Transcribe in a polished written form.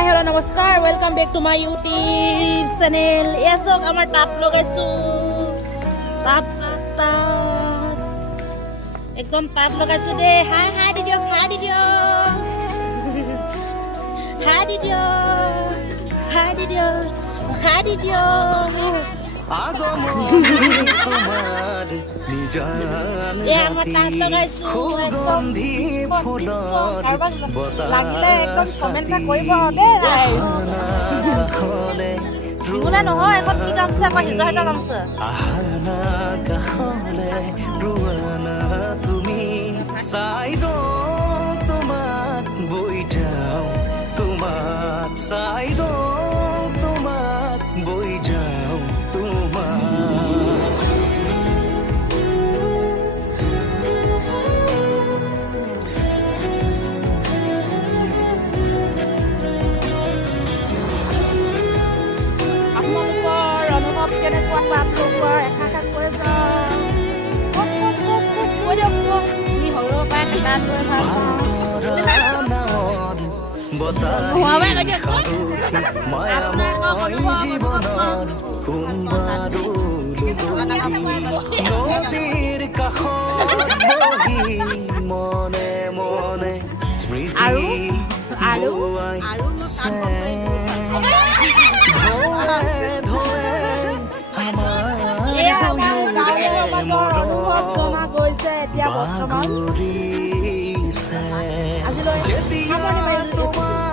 হাই hello' নমস্কাৰ welcome back to my YouTube channel. এয়া চাওক আমাৰ তাঁত লগাইছোঁ, তাঁত একদম তাঁত লগাইছোঁ দেই। হাই হাই দি দিয়ক, হাই দি দিয়ক, হাই দি দিয়ক, হাই দি দিয়ক, হাই দি দিয়ক। এয়া আমাৰ তাঁত লগাইছোঁ, কাৰোবাক লাগিলে একদম কমেণ্ট এটা কৰিব দেই। বিহুলে নহয়, এখন কি গামোচা আকৌ সিজোৱা গামোচা। তুমি চাই তোমাক বৈ যাও, তোমাক চাই তোমাক বৈ যাও, তোমাক আপোনালোকৰ অনুভৱ কেনেকুৱা তাঁত লগোৱাৰ এষাৰ কৈ যাওঁ। কৈ দিয়ক, তুমি সৰুৰ পৰাই তাঁত লৈ ভাল পাওঁ। জীৱনৰ নদীৰ কাষত বহি মনে মনে স্মৃতি বৌৱাইছে। জনা গৈছে এতিয়া বৰ্তমান। আজিলৈ